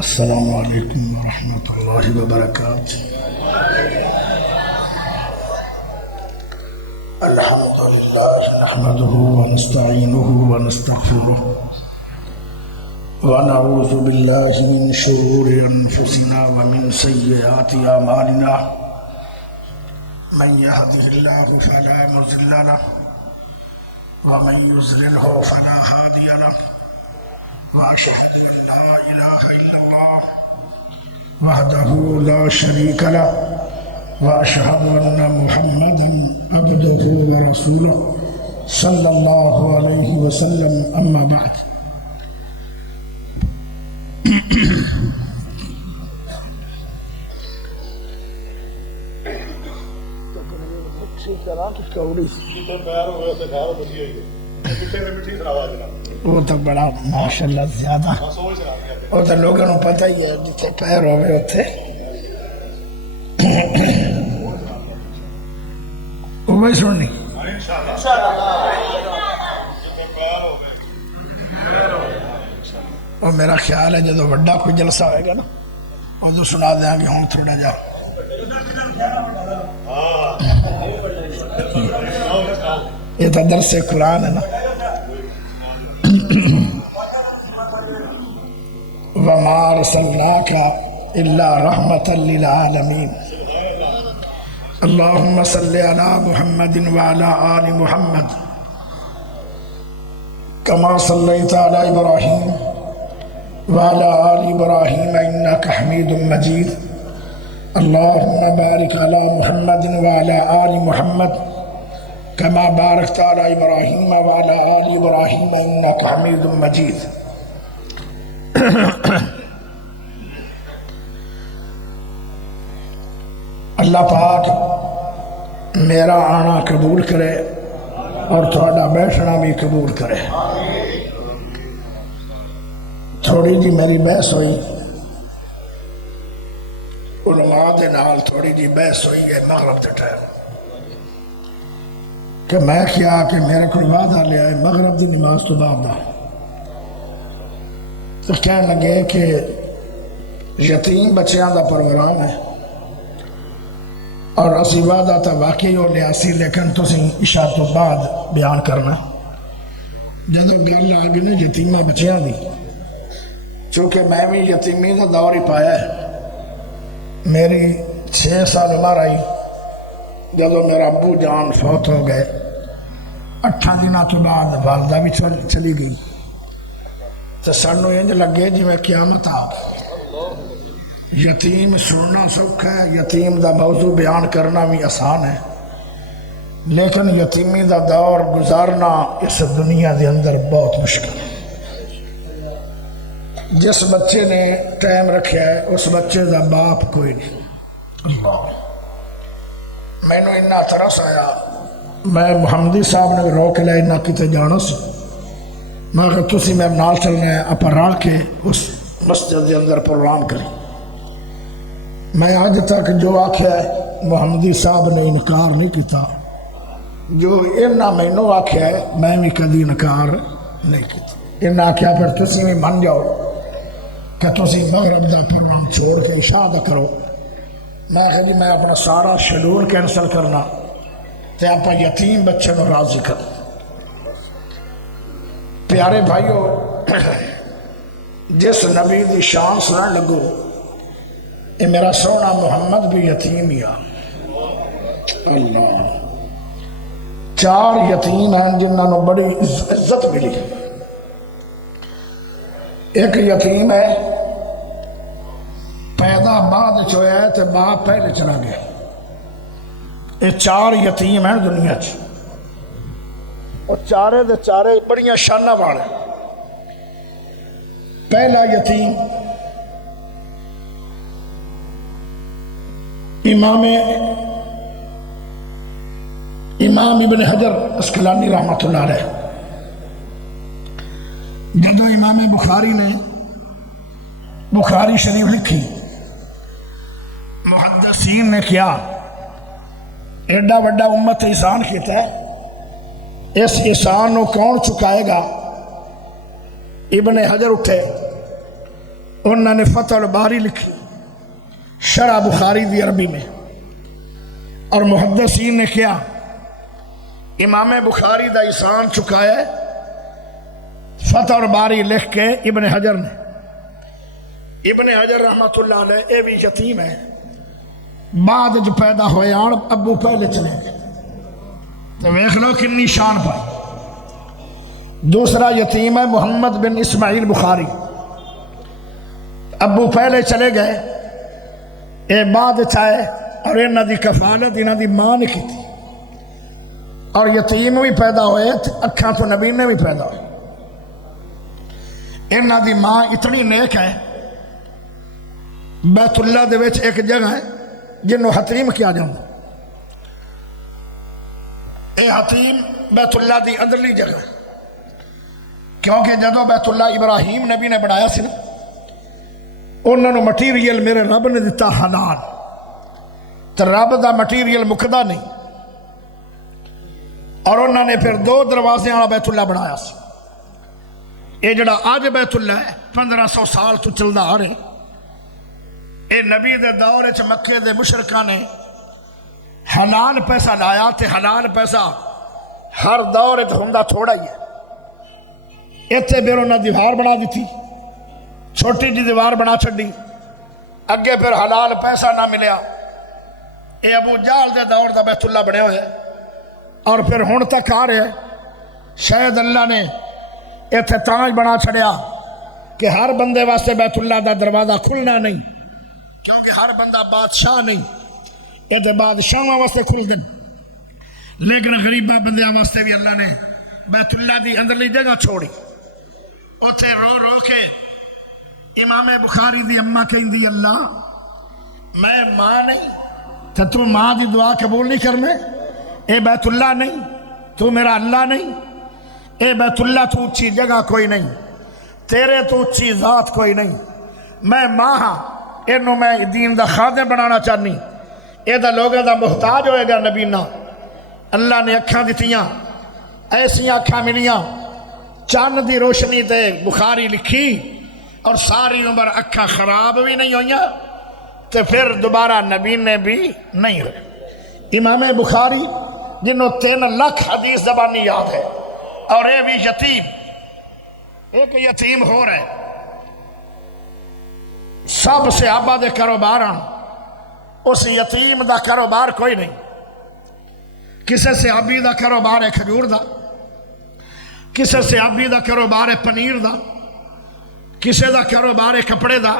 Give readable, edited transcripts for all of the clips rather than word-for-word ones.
السلام علیکم ورحمۃ اللہ وبرکاتہ۔ الحمد للہ نحمده ونستعینه ونستغفره ونعوذ باللہ من شرور انفسنا ومن سیئات اعمالنا، من يهده الله فلا مضل له ومن يضلله فلا هادي له، وأشهد أن لا إله إلا الله وحده لا شريك له، وأشهد أن محمدا عبده ورسوله صلى الله عليه وسلم، أما بعد۔ وہ تو بڑا ماشاءاللہ زیادہ، وہ تو لوگوں کو پتہ ہی ہے جتنے پیر ہوئے اتنے وہ سننی۔ اور میرا خیال ہے جب بڑا کوئی جلسہ ہوئے گا نا وہ سنا دیں گے ہوں تھوڑا جا۔ یہ تو درس قرآن ہے نا۔ وَمَا أَرْسَلْنَاكَ إِلَّا رَحْمَةً لِلْعَالَمِينَ۔ اللهم صل على محمد وعلى آل محمد كما صليت على إبراهيم وعلى آل إبراهيم إنك حميد مجيد۔ اللهم بارك على محمد وعلى آل محمد كما باركت على إبراهيم وعلى آل إبراهيم إنك حميد مجيد۔ اللہ پاک میرا آنا قبول کرے اور تھوڑا بیٹھنا بھی قبول کرے۔ تھوڑی جی میری بحث ہوئی علماء دے نال، تھوڑی جی بحث ہوئی ہے مغرب دے ٹائم کہ میں کیا کہ میرے کو وعدہ لیا ہے مغرب دی نماز تو بعد دا، تو کہنے لگے کہ یتیم بچیاں دا پروگرام ہے اور اسی وعدہ تا واقعی ہو لیا سی، لیکن تسی عشاء تو بعد بیان کرنا۔ جدو گل آگے نے یتیمہ بچیاں دی، چونکہ میں بھی یتیمی دا دور ہی پایا ہے۔ میری 6 سال عمر آئی جدو میرا ابو جان فوت ہو گئے، 8 دنوں کے بعد والدہ بھی چلی گئی، تو سانو انج لگے جی میں قیامت آ گئی۔ یتیم سننا سوکھا ہے، یتیم دا موضوع بیان کرنا بھی آسان ہے، لیکن یتیمی دا دور گزارنا اس دنیا دے اندر بہت مشکل ہے۔ جس بچے نے ٹائم رکھا ہے اس بچے دا باپ کوئی نہیں۔ اللہ، میں نے اتنا ترس آیا، میں محمدی صاحب نے روک لیا اتنا کتے جانا سی، میں کہ تسی میں نال چلنا ہے اپا رل کے اس مسجد دے اندر پروگرام کریں۔ میں آج تک جو آکھیا ہے محمدی صاحب نے انکار نہیں کیتا، جو انہاں مینوں آکھیا ہے میں بھی کدی انکار نہیں کیتا۔ انہاں آکھیا پھر تسی بھی من جاؤ کہ تسی مغرب دا پروگرام چھوڑ کے عشاء دا کرو۔ میں کہا جی میں اپنا سارا شیڈول کینسل کرنا تے اپنا یتیم بچے کو راضی کر۔ پیارے بھائیو، جس نبی دی شان سنن لگو، اے میرا سونا محمد بھی یتیم ہی آ۔ اللہ، 4 یتیم ہیں جنہاں نے بڑی عزت ملی۔ ایک یتیم ہے پیدا بعد چویا ہے تے باپ پہلے چلا گیا۔ یہ 4 یتیم ہیں دنیا چ، اور چارے دے چارے بڑیاں شانہ والے۔ پہلا یتیم امام ابن حجر اسقلانی رحمۃ اللہ علیہ، جدو امام بخاری نے بخاری شریف لکھی، محدثین نے کیا ایڈا وڈا امت احسان کیتا ہے، اس احسان کو کون چکائے گا؟ ابن حجر اٹھے انہوں نے فتح الباری لکھی شرح بخاری دی عربی میں، اور محدثین نے کیا امام بخاری دا احسان چکایا ہے، فتح الباری لکھ کے ابن حجر نے، ابن حجر رحمت اللہ علیہ اے بھی یتیم ہے، بعد جو پیدا ہوئے آن ابو پہلے چلے گئے، تو ویکھ لو کنی شان پائی۔ دوسرا یتیم ہے محمد بن اسماعیل بخاری، ابو پہلے چلے گئے، اے بعد چاہے، اور انہاں دی کفالت انہاں دی ماں نے کی تھی، اور یتیم بھی پیدا ہوئے، اکھاں تو نبی نے بھی پیدا ہوئے۔ انہاں دی ماں اتنی نیک ہے، بیت اللہ دے وچ ایک جگہ ہے جنہوں حتیم کیا جاتا، اے حتیم بیت اللہ دی اندرلی جگہ، کیونکہ جدو بیت اللہ ابراہیم نبی نے بنایا سی نا، انہوں نے مٹیریل میرے رب نے دیتا حلال، تو رب دا مٹیریل مکدہ نہیں، اور انہوں نے پھر 2 دروازے والا بیت اللہ بنایا سی۔ یہ جڑا آج بیت اللہ ہے 1500 سال تو چلدا آ رہے، اے نبی دے دور وچ مکے دے مشرکاں نے حلال پیسہ لایا، تے حلال پیسہ ہر دور وچ ہوندا تھوڑا ہی ہے۔ اتنے پھر انہاں دیوار بنا دیتی، چھوٹی جی دیوار بنا چھڈی، اگے پھر حلال پیسہ نہ ملیا، اے ابو جہل دے دور دا بیت اللہ بنے ہوئے، اور پھر ہن تک آ رہے، شاید اللہ نے اتنے تاج بنا چھڑیا کہ ہر بندے واسطے بیت اللہ دا دروازہ کھلنا نہیں، کیونکہ ہر بندہ بادشاہ نہیں، یہ بادشاہوں واسطے کھل دن، لیکن غریبہ بندیاں واسطے بھی اللہ نے بیت اللہ دی اندرلی جگہ چھوڑی۔ اتھے رو رو کے امام بخاری دی اماں کہندی اللہ میں ماں نہیں تو تو ماں دی دعا قبول نہیں کرنے، اے بیت اللہ نہیں تو میرا اللہ نہیں، اے بیت اللہ تو اچھی جگہ کوئی نہیں، تیرے تو اچھی ذات کوئی نہیں، میں ماں ہاں، انہوں میں دین دا خادم بنانا چاہنی، اے دا لوگوں دا محتاج ہوئے گا نبینا۔ اللہ نے اکھاں دیتیاں، ایسی اکھاں ملیاں، چاند دی روشنی تے بخاری لکھی، اور ساری عمر اکھاں خراب بھی نہیں ہوئیاں، تو پھر دوبارہ نبی نے بھی نہیں ہوئے۔ امام بخاری جنہوں 3 لاکھ حدیث زبانی یاد ہے، اور اے بھی یتیم، ایک یتیم ہو رہے، سب صحابہ دے کاروبار ہیں، اس یتیم دا کاروبار کوئی نہیں، کسے صحابی دا کاروبار ہے کھجور دا، کسے صحابی دا کاروبار ہے پنیر دا، کسے دا کاروبار ہے کپڑے دا،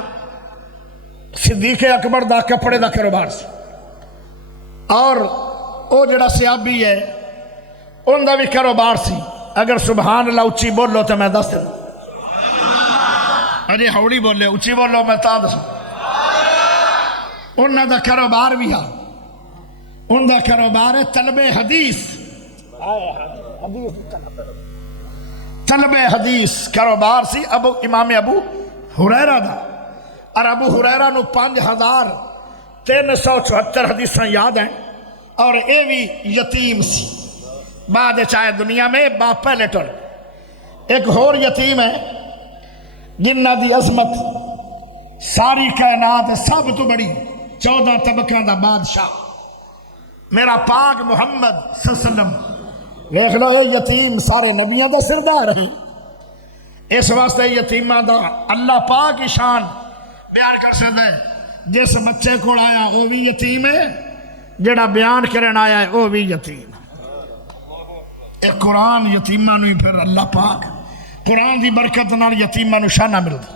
صدیق اکبر دا کپڑے دا کاروبار سی، اور او جڑا صحابی ہے ان دا بھی کاروبار سی، اگر سبحان اللہ اچھی بولو تو میں دس دوں، اجے ہوڑی بولے اچھی بولو میں تا دسوں، انہاں دا کاروبار بھی ہے، ان دا کاروبار ہے طلب حدیث، طلب حدیث کاروبار سی امام ابو ہریرہ دا، اور ابو ہریرہ نو 5374 حدیثاں یاد ہیں، اور اے بھی یتیم سی، بعد چاہے دنیا میں باپ پہلے ٹر۔ ایک اور یتیم ہے جنہ دی عظمت ساری کائنات سب تو بڑی، 14 طبقوں دا بادشاہ میرا پاک محمد صلی اللہ علیہ وسلم، دیکھ لو یہ یتیم سارے نبیوں دا سردار ہے، اس واسطے یتیمہ دا اللہ پاک کی شان بیان کر سکتے ہیں، جس بچے کو آیا وہ بھی یتیم ہے، جڑا بیان کرنا آیا ہے وہ بھی یتیم۔ ایک قرآن یتیمہ نو پھر اللہ پاک قرآن دی برکت نال یتیمہ نو شانہ ملتی۔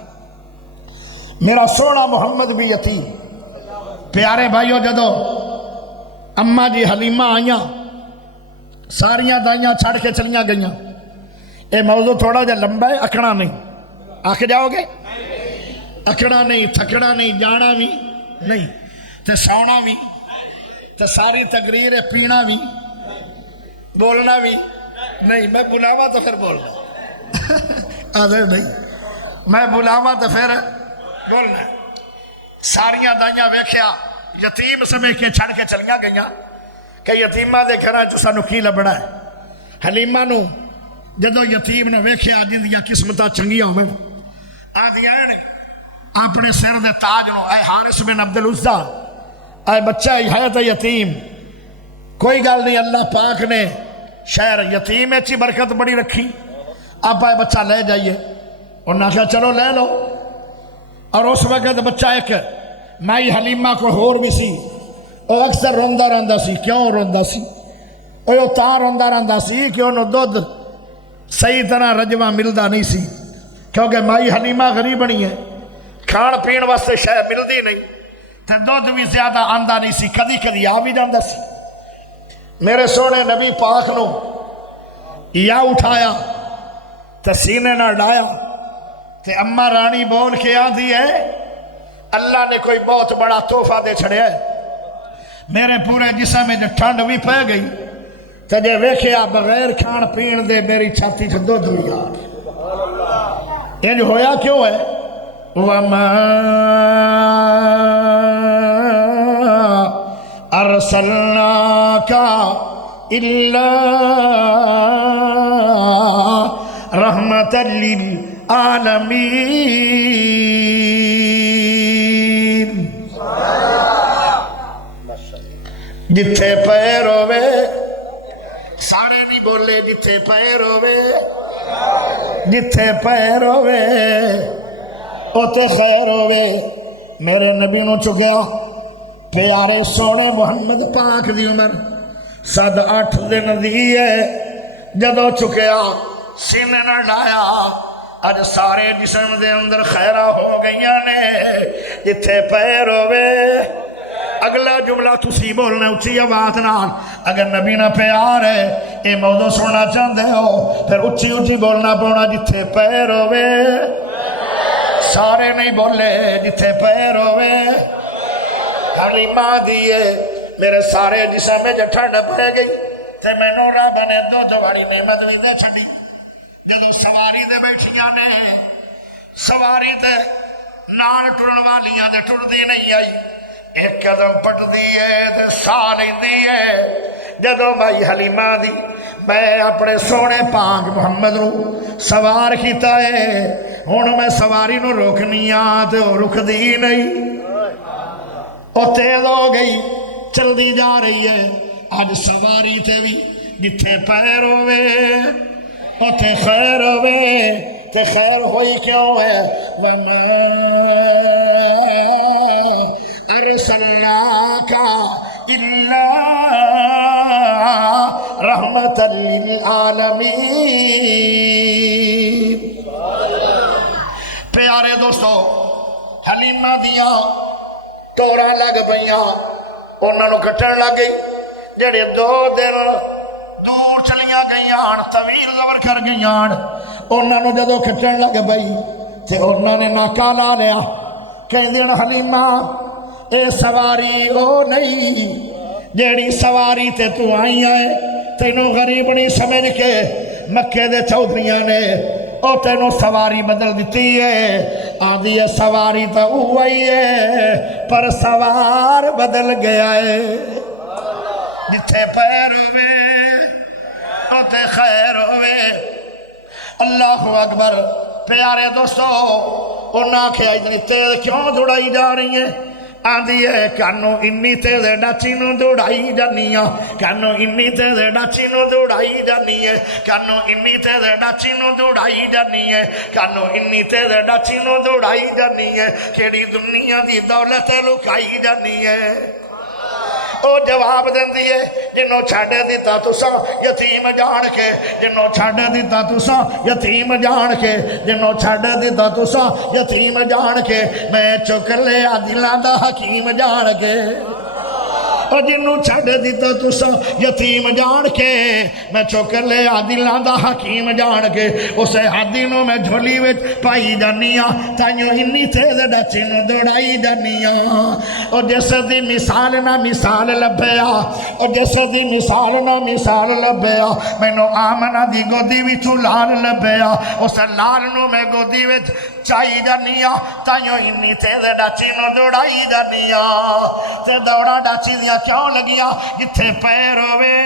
میرا سونا محمد بھی یتیم، پیارے بھائیو جدو اماں جی حلیمہ آئیاں، ساریاں دائیاں چھڑ کے چلیاں گئیاں، اے موضوع تھوڑا جا لمبا ہے، اکڑا نہیں، آکھ جاؤ گے؟ اکڑا نہیں، تھکڑا نہیں، جانا بھی نہیں، تے سونا بھی، تے ساری تقریر پینا بھی، بولنا بھی نہیں، میں بلاوا تو پھر بولنا آدھے نہیں، میں بلاوا تو پھر بولنا۔ ساریاں دائیاں ویکھیا یتیم سمجھ کے چھڑ کے چلیاں گئیاں کہ یتیمہ دے گھراں چ سانو کی لبنا ہے۔ حلیمہ نو جدو یتیم نے ویکھیا جن دیاں قسمتاں چنگیاں ہوئیں، آدھیاں نے اپنے سر دے تاج نو اے حارث بن عبد العزا اے بچہ ہے تو یتیم کوئی گل نہیں اللہ پاک نے شہر یتیم اچھی برکت بڑی رکھی آپ اے بچہ لے جائیے انہوں نے کہا چلو لے لو اور اس وقت بچہ ایک مائی حلیمہ کو ہور بھی سی وہ اکثر روندہ رہندا سی کیوں روندہ سی وہ تاں روندہ رہندا سی کہ انہوں دودھ صحیح طرح رجوہ ملدا نہیں سی کیونکہ مائی حلیمہ غریب بنی ہے کھان پین واسطے شے ملدی نہیں تے دودھ بھی زیادہ آندا نہیں سی کدی کدی آ بھی جاندا سی میرے سونے نبی پاک نو یا اٹھایا تے سینے نہ ڈایا تے اماں رانی بول کے آندی ہے اللہ نے کوئی بہت بڑا تحفہ دے چھڑیا ہے میرے پورے جسم میں جو ٹھنڈ بھی پہ گئی تے جے ویکھیا بغیر کھان پین دے میری چھاتی سے دودھ ہوئی آ انج ہویا کیوں ہے وَمَا أَرْسَلْنَاكَ إِلَّا رَحْمَةً لِلْعَالَمِينَ جتھے پیر ہوئے سارے نہیں بولے جتھے پیر ہوئے جتھے پیر ہوئے اوتے خیر ہوئے میرے نبی نو چکیا پیارے سونے محمد پاک دی عمر 7-8 دن دی ہے جدو چکیا سینے نہ ڈایا اج سارے جسم دے اندر خیرہ ہو گئیاں نے جتھے پیر ہوئے اگلا جملہ تسی بولنا اچھی آواز نال اگر نبی نہ پیار ہے اے موضوع سننا چاہتے ہو پھر اچھی اچھی بولنا پونا جتھے پیر ہوئے سارے نہیں بولے جتھے پیر ہوئے حلیمہ دیئے میرے سارے جسم میں جو ٹھنڈ پہ گئی تے میں نو رب نے دو جواری نعمت بھی دے چھڑی جدو سواری دے بیٹھیاں نے سواری دے نال ٹرن والیاں دے ٹر دی نہیں آئی ایک قدم پٹ دیئے تے ساہ نہیں دیئے جدو بھائی حلیمہ دی میں اپنے سونے پاک محمد نو سوار کیتا ہے ہون میں سواری نو روکنی آتے ہو رک دی نہیں وہ تیز ہو گئی چل دی جا رہی ہے آج سواری تے بھی جتھے پیر ہوئے اتے خیر ہوئے تے خیر ہوئی کیوں ہے وَمَا أَرْسَلْنَاكَ إِلَّا رَحْمَةً لِلْعَالَمِينَ پیارے دوستو حلیمہ دیاں ٹورا لگ پئیاں انہاں نو کٹن لگ گئی جڑے 2 دن دور چلیاں گئیاں طویل زبر کر گئیاں انہاں نو جدو کٹن لگ پئی تے انہاں نے ناکا لا لیا کہندے حلیمہ اے سواری او نہیں جیڑی سواری تے تو آئی آئے تینوں غریب نہیں سمجھ کے مکے دے چودھریاں نے او تینوں سواری بدل دیتی ہے آدھی ہے سواری تو ہوئی ہے پر سوار بدل گیا ہے جتھے پیر ہوئے اوتے خیر ہوئے اللہ اکبر پیارے دوستو انہاں کیا اتنی تیز کیوں دوڑائی جا رہی ہیں آدھی ہے کانو انی تیز ڈاچی نو دوڑائی جانیاں کانو انی تیز ڈاچی نو دوڑائی جانی ہے کانو انی تیز ڈاچی نو دوڑائی جانی ہے کانو انی تیز ڈاچی نو دوڑائی جانی ہے کیڑی دنیا دی دولت لکائی جانی ہے او جواب دن دیئے جنہوں چھاڑے دیتا تسا یتیم جان کے جنہوں چھاڑے دیتا تسا یتیم جان کے جنہوں چھاڑے دیتا تسا یتیم جان کے میں چک لیا دلاں دا حکیم جان کے اور جنہوں چھاڑے دیتا تسا یتیم جان کے میں چک لیا دلاں دا حکیم جان کے اسے حدینوں میں جھولی وچ پائی جانیاں تائیوں انی تیز ڈچی نو دوڑائی جانیاں اور جیسے دی مثال نہ مثال لبیا اور جیسے دی مثال نہ مثال لبیا میں نو آمنہ دی گودی وچ لال لبیا اسے لال نو میں گودی وچ چائی جانیاں تائیوں انی تیز ڈچی نو دوڑائی جانیاں تے دوڑا ڈچی دیاں کیوں لگیا جتھے پیر ہوئے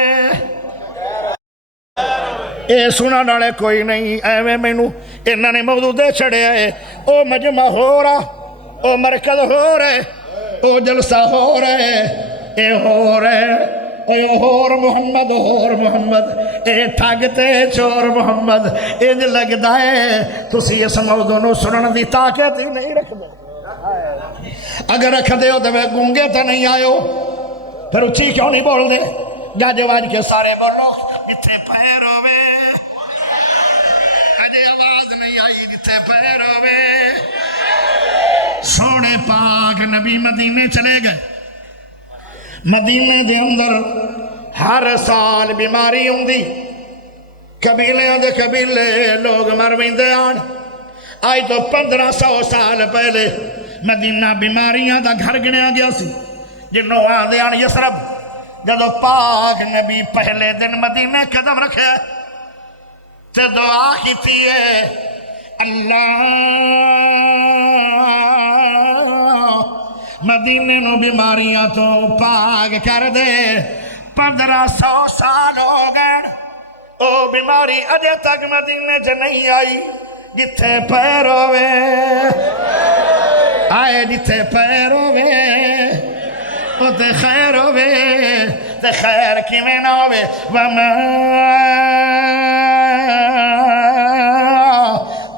اے سنا ڈالے کوئی نہیں ایویں مینوں انہاں نے موضوع دے چھڑے ہے او مجمع ہو رہا او مرکز ہو رہے، او جلسہ ہو رہے، اے ہو رہے، اے ہور محمد ہور محمد، اے ٹھگتے چور محمد، انج لگدا ہے تسی اس موضوع نو سنن دی طاقت ہی نہیں رکھ دے۔ اگر رکھ دے ہو تو گونگے تو نہیں آئے ہو، پھر اچھی کیوں نہیں بول دے؟ جاج واج کے سارے بولو جتھے پیر ہوئے، اجے آواز نہیں آئی جتھے پیر ہوئے۔ سونے پاک نبی مدینے چلے گئے، مدینے دے اندر ہر سال بیماری ہوندی، قبیلے دے قبیلے لوگ مر ویندے آن۔ آج تو 1500 سال پہلے مدینہ بیماریاں دا گھر گنیا گیا سی، جنوں آندے آن یسرب۔ جدو پاک نبی پہلے دن مدینے قدم رکھے تے دعا کی تھی اللہ مدینے نو بیماریاں تو پاک کر دے۔ 1500 سال ہو گئے، او بیماری اجے تک مدینے چ نہیں آئی۔ جتھے پیر ہوئے آئے، جتھے پیر ہوئے تے خیر ہوئے، تے خیر کیویں نہ ہوئے۔ وما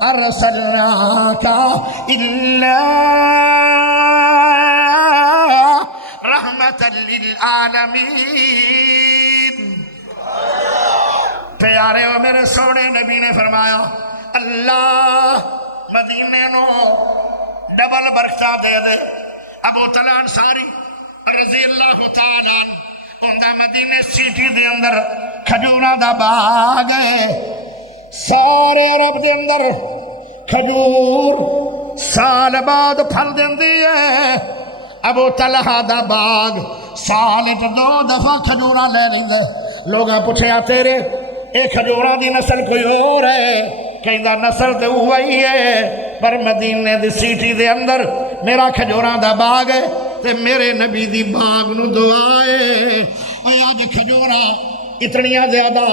ارسلناک الا رحمۃ للعالمین۔ پیارے ہو میرے سونے نبی نے فرمایا اللہ مدینے نو ڈبل برکتہ دے دے۔ ابو طلحہ انصاری رضی اللہ تعالیٰ عنہ اندہ مدینے سٹی دے اندر کھجوراں دا باغ ہے، سارے عرب دے اندر کھجور سال بعد پھل دیندی ہے۔ ابو طلحہ دا باغ سال 2 دفعہ کھجوراں لے لیندے۔ لوگاں پوچھیا تیرے اے کھجوراں دی نسل کوئی اور ہے؟ کہندا نسل تے وہی ہے، پر مدینے دی سٹی دے اندر میرا کھجوراں دا باغ ہے تے میرے نبی دی باغ نو دعا ہے۔ اے آج کھجوراں اتنیاں زیادہ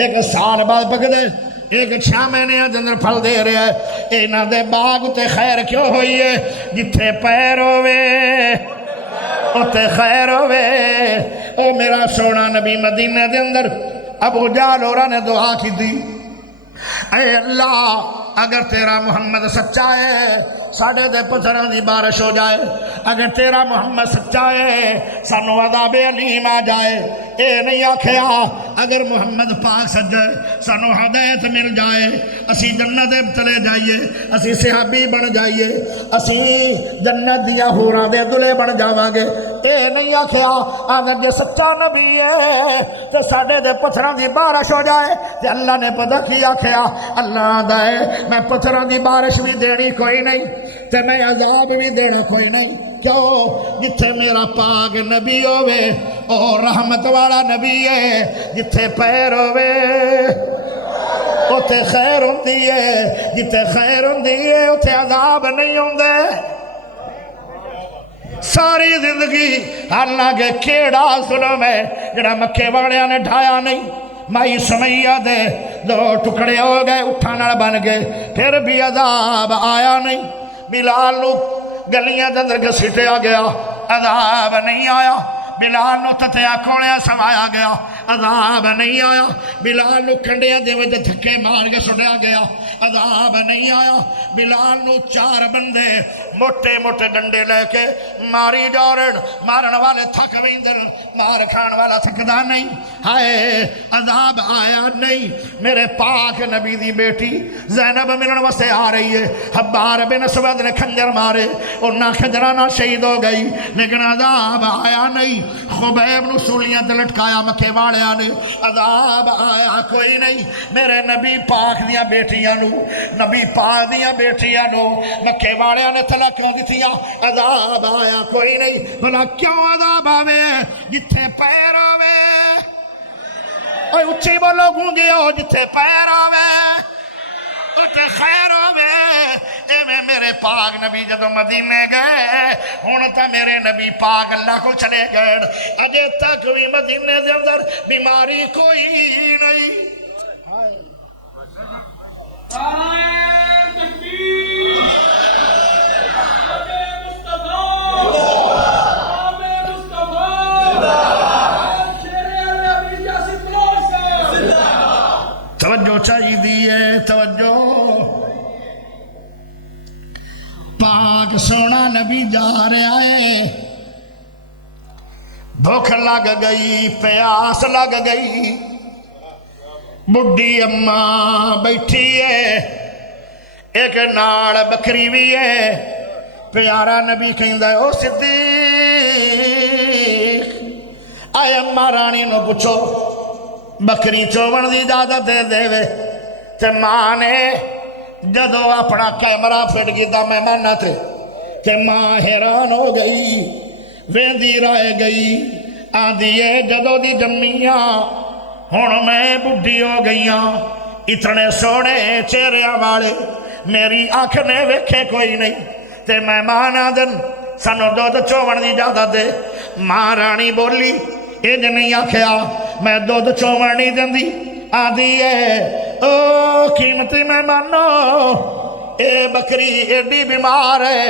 ایک سال بعد پک دے، ایک 6 مہینے دے اندر پھل دے رہا ہے۔ انہاں دے باغ تے خیر کیوں ہوئی ہے؟ جتھے پیر ہوئے اتے خیر ہوئے۔ او میرا سونا نبی مدینے دے اندر ابو جہل ہوراں نے دعا کی دی، اے اللہ اگر تیرا محمد سچا ہے ساڑھے دے پتھراں دی بارش ہو جائے، اگر تیرا محمد سچا ہے سانو عذاب علیم آ جائے۔ اے نہیں آکھیا اگر محمد پاک سچ جائے سانو ہدایت مل جائے، اسی جنت چلے جائیے، اسی صحابی بن جائیے، اسی جنت دیا حوراں دے دلے بن جاواں گے۔ اے نہیں آکھیا اگر جے سچا نبی ہے تے ساڑھے دے پتھراں دی بارش ہو جائے۔ تے اللہ نے پتہ کی آکھیا؟ اللہ دے میں پتھراں دی بارش بھی دینی کوئی نہیں تے میں عذاب بھی دینا کوئی نہیں۔ کیوں؟ جتھے میرا پاک نبی ہوئے اور رحمت والا نبی ہے، جتھے پیر ہوئے اتے خیر ہوندی ہے، جتھے خیر ہوندی ہے اتے عذاب نہیں ہوندے۔ ساری زندگی حالانکہ کیڑا ظلم ہے جڑا مکے والیاں نے ڈھایا نہیں۔ مائی سمیہ دے 2 ٹکڑے ہو گئے، اٹھانا بن گئے، پھر بھی عذاب آیا نہیں۔ بلال نو گلیاں دے اندر گھسیٹیا گیا، عذاب نہیں آیا۔ بلال نو تتیا کھولیاں سمایا گیا، عذاب نہیں آیا۔ بلال نو کنڈیاں دے وچ دھکے مار کے سٹیا گیا، عذاب نہیں آیا۔ بلال نو 4 بندے موٹے موٹے ڈنڈے لے کے ماری جارن، مارن والے تھک ویندن، مار کھان والا تھکدا نہیں۔ ہائے عذاب آیا نہیں۔ میرے پاک نبی دی بیٹی زینب ملن واسطے آ رہی ہے، حبار بن اسود نے خنجر مارے، انہاں خنجراں شہید ہو گئی، لیکن عذاب آیا نہیں۔ خبیب نو سولیاں تے لٹکایا مکے والیاں نے، عذاب آیا کوئی نہیں۔ میرے نبی پاک دیاں بیٹیاں نو، نبی پاک دیاں بیٹیاں نو مکے والیاں نے طلاقاں دتیاں، عذاب آیا کوئی نہیں۔ بھلا کیوں عذاب آوے؟ جتھے پیر آوے، اوے اچھی بولو گونگے ہو، جتھے پیر آوے اتے خیر ہوئے۔ ایویں میرے پاک نبی جدو مدینے گئے، ہن تا میرے نبی پاک اللہ کو چلے گئے، اجے تک بھی مدینے دے اندر بیماری کوئی نہیں۔ سونا نبی جا رہا ہے، بھوک لگ گئی، پیاس لگ گئی، بڈھی اماں بیٹھی ہے، ایک نال بکری بھی ہے۔ پیارا نبی کہندا ہے او صدیق آئے اماں رانی نو پوچھو بکری چوون دی اجازت دے دے۔ تے ماں نے جدو اپنا کیمرہ فٹ کیتا مہماناں تے ماں حیران ہو گئی، ویندی رہ گئی، آندی ہے جدو دی جمیاں ہن میں بڈھی ہو گئیاں، اتنے سونے چہریاں والے میری آنکھ نے ویکھے کوئی نہیں، تے مہمان آدن سانو دودھ چوون دی اجازت دے۔ ماں رانی بولی انج نہیں آکھیا میں دودھ چوون نہیں دیندی، آدھی ہے او قیمتی مہمانو اے بکری ایڈی بیمار ہے،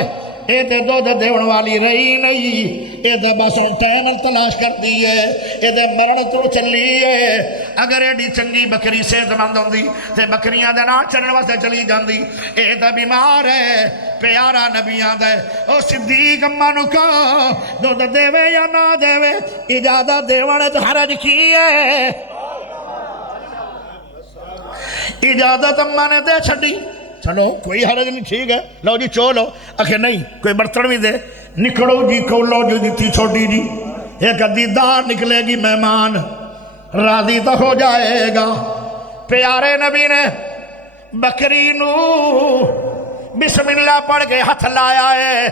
اے تے دودھ دیون والی رہی نہیں، اے تے بس ہن ٹائم تلاش کرتی ہے، اے تے مرن تو چلی ہے۔ اگر ایڈی چنگی بکری صحت مند ہوندی تے بکریاں دے نال چلن واسطے چلی جاندی، اے تے بیمار ہے۔ پیارا نبی آندا ہے او صدیق اماں نو کہو دودھ دیوے یا نہ دیوے، اجازت دیونے تے حرج کی ہے؟ اجازت اماں نے دے چھڈی، چلو کوئی حرج نہیں، ٹھیک ہے لو جی چو لو۔ آخر نہیں کوئی برتن بھی دے، نکڑو جی کولو جو دیتی چھوٹی جی، ایک ادھی دار نکلے گی، مہمان راضی تو ہو جائے گا۔ پیارے نبی نے بکری نو بسم اللہ پڑھ کے ہاتھ لایا ہے،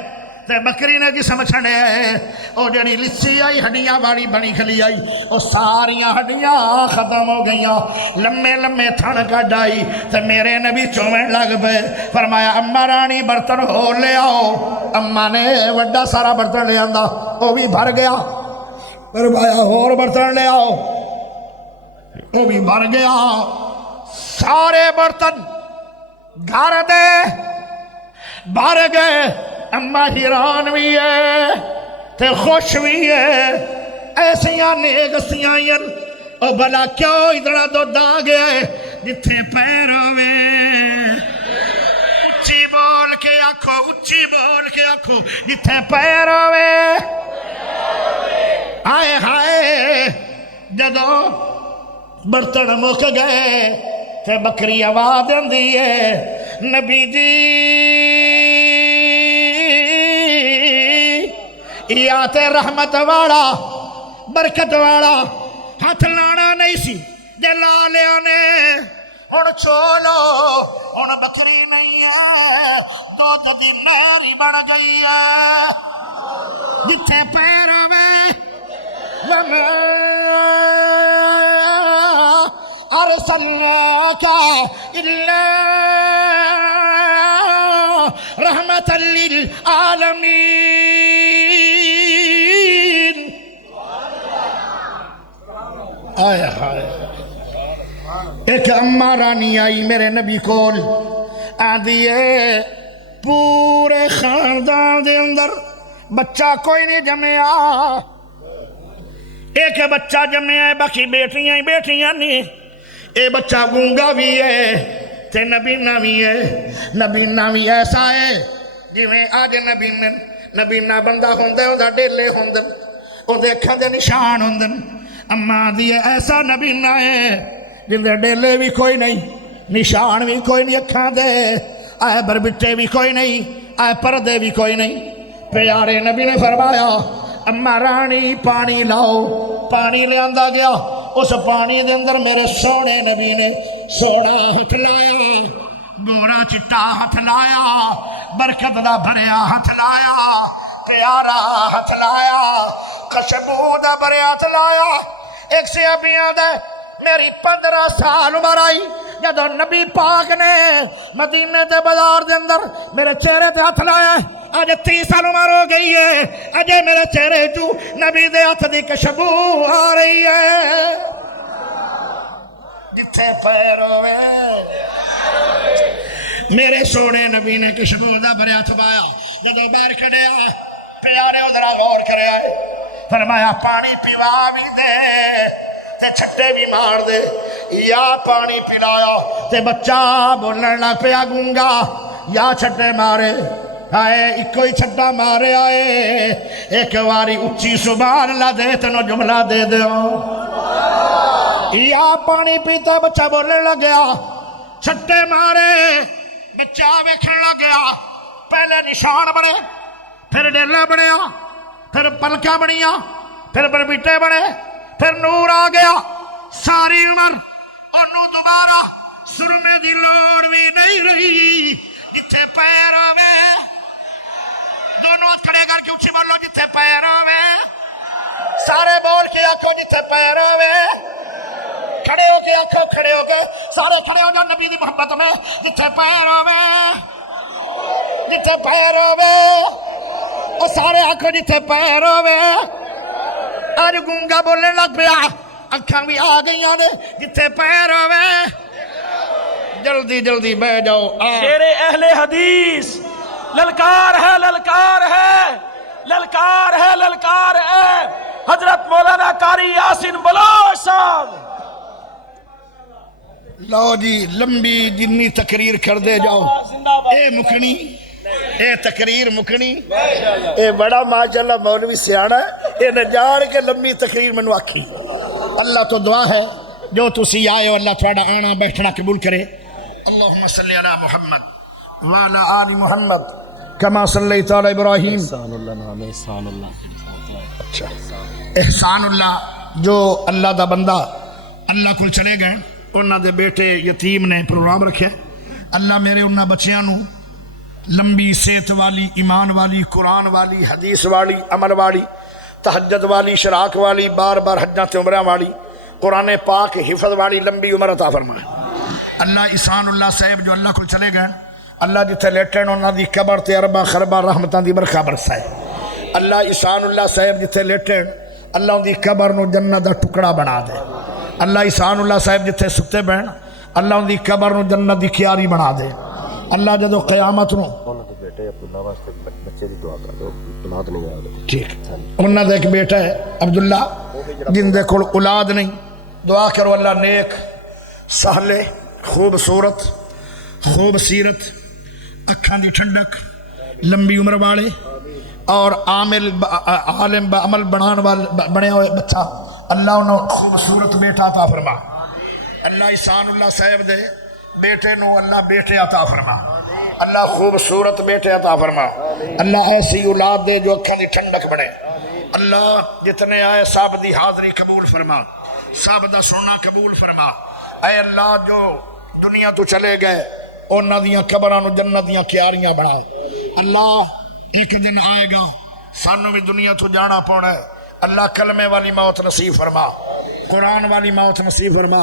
تے بکری نے جسم چھڑیا ہے، او جڑی لسی آئی ہڈیاں باری بنی کھلی آئی، او ساریاں ہڈیاں ختم ہو گئیاں، لمے لمے تھن کڈ آئی، تے میرے نبی چومن لگ پے۔ فرمایا اماں رانی برتن ہو لے آؤ۔ اماں نے وڈا سارا برتن لے آندا، او بھی بھر گیا۔ فرمایا اور برتن لے آؤ، او بھی بھر گیا۔ سارے برتن گھر دے بھر گئے۔ اماں حیران بھی ہے تے خوش بھی ہے، ایسیاں نیگسیاں او بلا کیوں اتنا دودھ آ گیا ہے؟ جتھے پیر ہوئے اچھی بول کے آکھو، اچھی بول کے آکھو، جتھے پیر ہوئے آئے ہائے۔ جدو برتن مک گئے تے بکری آواز دیندی ہے نبی جی یا تے رحمت والا برکت والا ہاتھ لانا نہیں سی، جے لا لیا نے ہن چھولو، ہن بکری نہیں ہے، دودھ دی نہر بن گئی ہے، جتھے پیر ہوئے وَمَا أَرْسَلْنَاكَ إِلَّا رَحْمَةً لِلْعَالَمِينَ۔ آئے ہائے، ایک اماں رانی آئی میرے نبی کول، آندی ہے پورے خاندان دے اندر بچہ کوئی نہیں جمیا، ایک بچہ جمیا ہے، باقی بیٹیاں ہی بیٹیاں نہیں، اے بچہ گونگا بھی ہے تے نبینا بھی ہے۔ نبینا بھی ایسا ہے جویں آج نبینا بندہ ہوندے ہوندا ڈیلے ہوندے اودے اکھاں دے نشان ہوندے، اماں دی ایسا نبینا ہے جندے ڈیلے بھی کوئی نہیں، نشان بھی کوئی نہیں اکھاں دے، آئے بربٹے بھی کوئی نہیں، آئے پردے بھی کوئی نہیں۔ پیارے نبی نے فرمایا اماں رانی پانی لاؤ، پانی لے آندا گیا، اس پانی دے اندر میرے سونے نبی نے سونا ہاتھ لایا، گورا چٹا ہاتھ لایا، برکت دا بھریا ہاتھ لایا، پیارا ہاتھ لایا، خوشبو دا بھریا ہاتھ لایا۔ ایک صحابیاں دے میری 15 سال عمر آئی جدو نبی پاک نے مدینے دے بازار دے اندر میرے چہرے تے ہاتھ لایا ہے، آج 30 سال عمر ہو گئی ہے، آج میرے چہرے جو نبی دے ہاتھ دی خوشبو آ رہی ہے، جتھے پیر ہوئے میرے سونے نبی نے خوشبو دا بھریا ہاتھ پایا۔ جدو باہر کھڑے ہیں پیارے ادھر غور کرے آئے، فرمایا پانی پیوا بھی دے تے چھٹے بھی مار دے، یا پانی پلایا تے بچہ بولن لگ پیا گونگا، یا چھٹے مارے۔ ہائے ایک ہی چھٹا مارے آئے ایک واری اچھی سبحان اللہ دے تنو جملہ دے دیو یا پانی پیتا بچہ بولنے لگیا چھٹے مارے بچہ ویکھن لگیا پہلے نشان بنے پھر ڈیلا بنیا پھر پلکا بنیا پھر بربیٹے بنے پھر نور آ گیا ساری عمر انہوں دوبارہ سرمے دی لوڑ بھی نہیں رہی جتھے پیر آوے دونوں ہاتھ کھڑے کر کے اونچی بولو جتھے پیر آوے سارے بول کے آنکھوں جتھے پیر آوے کھڑے ہو کے آنکھوں کھڑے ہو کے سارے کھڑے ہو جاؤ نبی دی محبت میں جتھے پیر آوے جتھے پیر آوے اور سارے آنکھوں جتھے پیر آوے آج گونگا بولنے لگ پیا اکھاں بھی آ گئیاں نے جتھے پیر آوے جلدی جلدی بہ جاؤ شیر اہل حدیث للکار ہے للکار ہے للکار ہے للکار ہے حضرت مولانا قاری یاسین بلوچ صاحب لو جی لمبی جنی تقریر کر دے جاؤ اے مکنی اے تقریر مکنی اے بڑا ماشاءاللہ مولوی سیاڑا ہے اے نہ جان کے لمبی تقریر منو آکھی اللہ تو دعا ہے جو تسی آئے ہو اللہ تھوڑا آنا بیٹھنا قبول کرے اللہم صلی علی محمد وعلی آل محمد کما صلیت علی ابراہیم اچھا احسان اللہ جو اللہ دا بندہ اللہ کو چلے گئے انہاں دے بیٹے یتیم نے پروگرام رکھے اللہ میرے انہاں بچیاں نو لمبی صحت والی ایمان والی قرآن والی حدیث والی عمل والی تہجد والی شراک والی بار بار حجاں تے عمرہ والی قرآن پاک حفظ والی لمبی عمر عطا فرمائے اللہ احسان اللہ صاحب جو اللہ کو چلے گئے اللہ جتھے لیٹن انہاں دی قبر تے اربا خربا رحمتاں دی برکھا برسائے اللہ احسان اللہ صاحب جتھے لیٹن اللہ دی قبر نو جنت دا ٹکڑا بنا دے اللہ احسان اللہ صاحب جتھے ستے بہن اللہ دی قبر نو جنت دی کیاری بنا دے اللہ جدو قیامت نو ٹھیک انہاں دا ایک بیٹا ہے عبداللہ جن دے کول اولاد نہیں دعا کرو اللہ نیک سہلے خوبصورت خوب سیرت اکھاں دی ٹھنڈک لمبی عمر والے اور عالم بعمل بنے ہوئے بچہ اللہ انہوں خوبصورت بیٹا عطا فرما اللہ احسان اللہ صاحب دے بیٹے نو اللہ بیٹے عطا فرما اللہ خوبصورت بیٹے عطا فرما اللہ ایسی اولاد دے جو اکھاں دی ٹھنڈک بنے اللہ جتنے آئے سب دی حاضری قبول فرما سب دا سننا قبول فرما اے اللہ جو دنیا تو چلے گئے انہاں دیاں قبراں نو جنت دیاں کیاریاں بنائے اللہ ایک دن آئے گا سانوں بھی دنیا تو جانا پونا ہے اللہ کلمے والی موت نصیب فرما قرآن والی موت نصیب فرما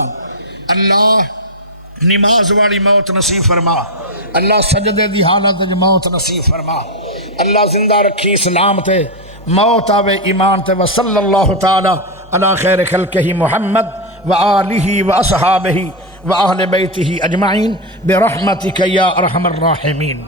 اللہ نماز والی موت نصیب فرما اللہ سجدے دی حالت موت نصیب فرما اللہ زندہ رکھی اسلام تے موت آوے ایمان تے وصلی اللہ تعالی علی خیر خلقہ محمد وآلہ واصحابہ وآہل بیتہ اجمعین برحمتک یا ارحم الراحمین